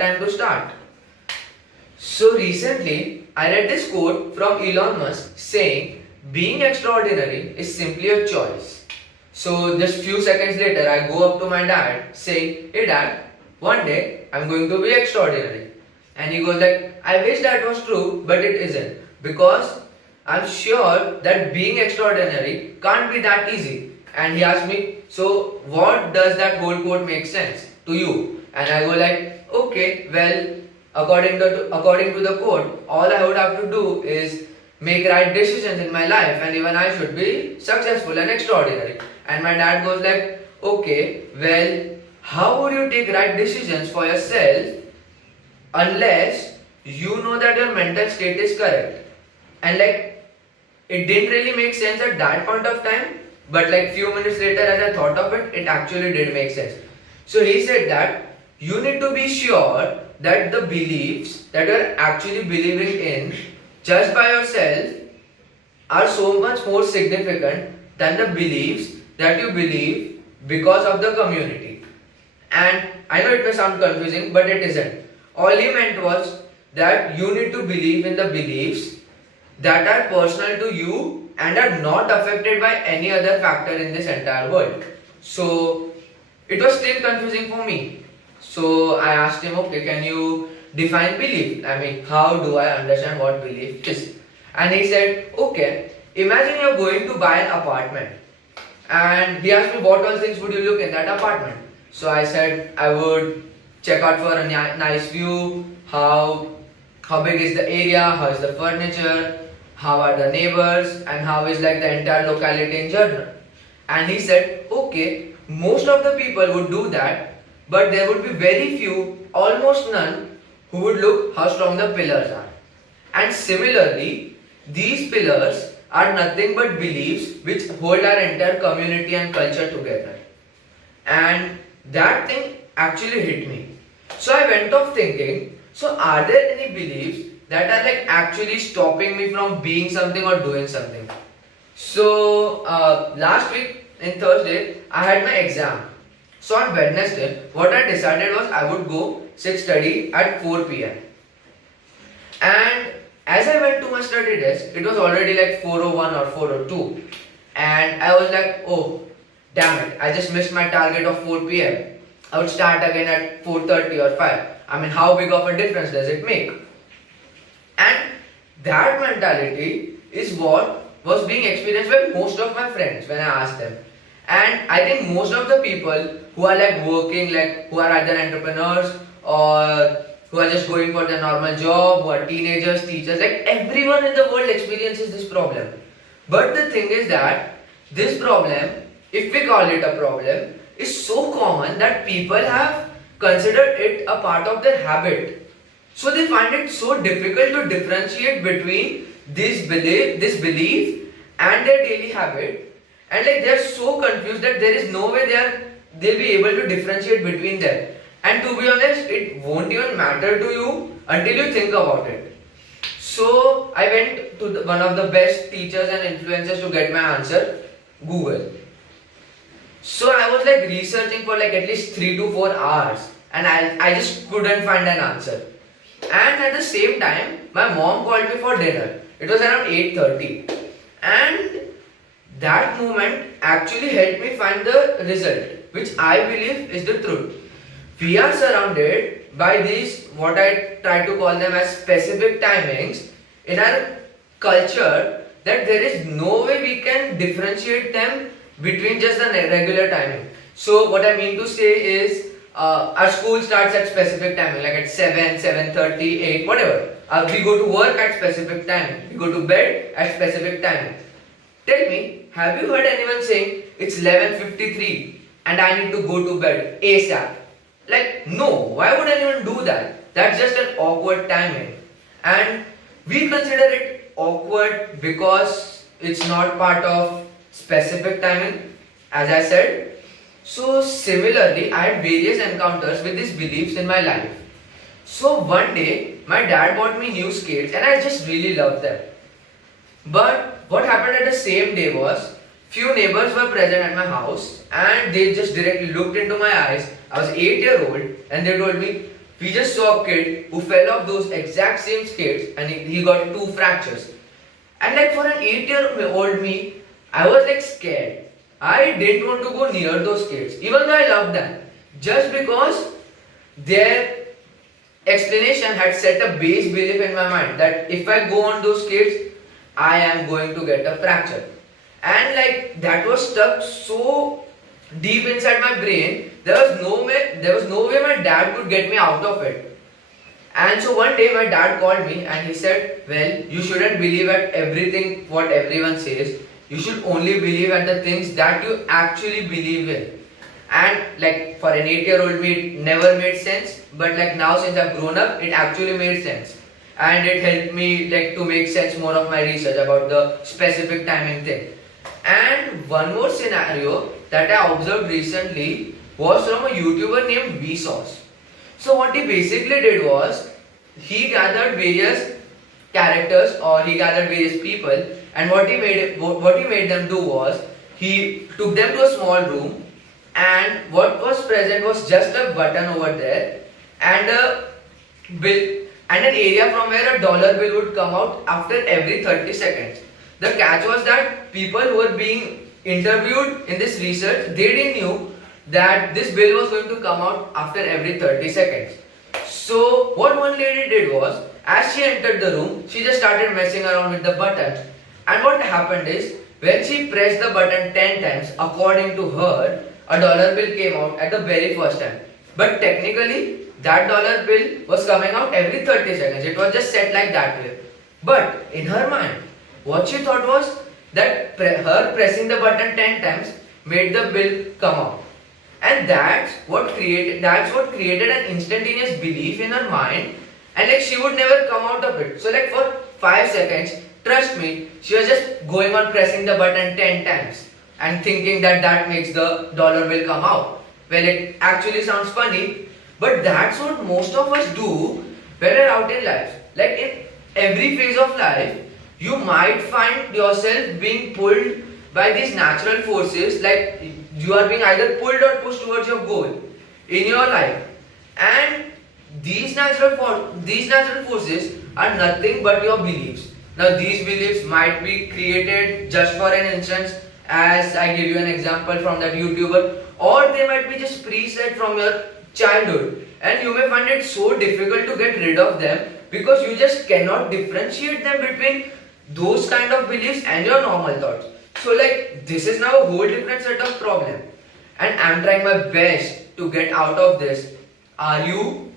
time to start. So recently, I read this quote from Elon Musk saying, being extraordinary is simply a choice. So just few seconds later, I go up to my dad saying, hey dad, one day I'm going to be extraordinary. And he goes like, I wish that was true, but it isn't. Because I'm sure that being extraordinary can't be that easy. And he asked me, so what does that whole quote make sense to you? And I go like, okay, well, according to the quote, all I would have to do is make right decisions in my life, and even I should be successful and extraordinary. And my dad goes like, okay, well, how would you take right decisions for yourself unless you know that your mental state is correct? And like, it didn't really make sense at that point of time, but like few minutes later as I thought of it, it actually did make sense. So he said that you need to be sure that the beliefs that you are actually believing in just by yourself are so much more significant than the beliefs that you believe because of the community. And I know it may sound confusing, but it isn't. All he meant was that you need to believe in the beliefs that are personal to you and are not affected by any other factor in this entire world. So it was still confusing for me. So I asked him, okay, can you define belief? I mean, how do I understand what belief is? And he said, okay, imagine you're going to buy an apartment. And he asked me, what all things would you look in that apartment? So I said, I would check out for a nice view, how big is the area, how is the furniture, how are the neighbors, and how is like the entire locality in general. And he said, okay, most of the people would do that, but there would be very few, almost none, who would look how strong the pillars are. And similarly, these pillars are nothing but beliefs which hold our entire community and culture together. And that thing actually hit me. So I went off thinking, so are there any beliefs that are like actually stopping me from being something or doing something? So last week in Thursday, I had my exam. So on Wednesday, what I decided was I would go sit study at 4 p.m. And as I went to my study desk, it was already like 4:01 or 4:02. And I was like, oh, damn it, I just missed my target of 4 p.m. I would start again at 4:30 or 5. I mean, how big of a difference does it make? And that mentality is what was being experienced by most of my friends when I asked them. And I think most of the people who are like working, like who are either entrepreneurs or who are just going for their normal job, who are teenagers, teachers, like everyone in the world experiences this problem. But the thing is that this problem, if we call it a problem, is so common that people have considered it a part of their habit. So they find it so difficult to differentiate between this belief and their daily habit. And like they are so confused that there is no way they'll be able to differentiate between them. And to be honest, it won't even matter to you until you think about it. So I went to one of the best teachers and influencers to get my answer, Google. So I was like researching for like at least 3 to 4 hours, and I just couldn't find an answer. And at the same time, my mom called me for dinner. It was around 8:30. And that moment actually helped me find the result, which I believe is the truth. We are surrounded by these, what I try to call them as specific timings in our culture, that there is no way we can differentiate them between just the regular timing. So what I mean to say is, our school starts at specific timing, like at 7, 7:30, 8, whatever. We go to work at specific timing. We go to bed at specific timing. Tell me, have you heard anyone saying it's 11:53 and I need to go to bed ASAP? Like, no, why would anyone do that? That's just an awkward timing. And we consider it awkward because it's not part of specific timing, as I said. So similarly, I had various encounters with these beliefs in my life. So one day, my dad bought me new skates and I just really loved them. But what happened at the same day was, few neighbors were present at my house and they just directly looked into my eyes. I was 8 years old and they told me, we just saw a kid who fell off those exact same skates and he got 2 fractures. And like for an 8-year-old me, I was like scared. I didn't want to go near those skates, even though I loved them, just because their explanation had set a base belief in my mind that if I go on those skates, I am going to get a fracture. And like that was stuck so deep inside my brain, there was no way my dad could get me out of it. And so one day my dad called me and he said, well, you shouldn't believe at everything what everyone says. You should only believe at the things that you actually believe in. And like for an 8-year-old me, it never made sense. But like now since I've grown up, it actually made sense. And it helped me like to make sense more of my research about the specific timing thing. And one more scenario that I observed recently was from a YouTuber named Vsauce. So what he basically did was, he gathered various characters or he gathered various people, and what he made them do was, he took them to a small room, and what was present was just a button over there and a bill and an area from where a dollar bill would come out after every 30 seconds. The catch was that people who were being interviewed in this research, they didn't knew that this bill was going to come out after every 30 seconds. So what one lady did was, as she entered the room, she just started messing around with the button. And what happened is, when she pressed the button 10 times, according to her, a dollar bill came out at the very first time. But technically, that dollar bill was coming out every 30 seconds. It was just set like that way. But in her mind, what she thought was that her pressing the button 10 times made the bill come out. And that's what created an instantaneous belief in her mind, and like she would never come out of it. So like for 5 seconds, trust me, she was just going on pressing the button 10 times and thinking that that makes the dollar bill come out. Well, it actually sounds funny, but that's what most of us do when we're out in life. Like in every phase of life, you might find yourself being pulled by these natural forces, like you are being either pulled or pushed towards your goal in your life. And these natural forces are nothing but your beliefs. Now these beliefs might be created just for an instance, as I give you an example from that YouTuber, or they might be just preset from your childhood, and you may find it so difficult to get rid of them because you just cannot differentiate them between those kind of beliefs and your normal thoughts. So like this is now a whole different set of problem, and I'm trying my best to get out of this. Are you?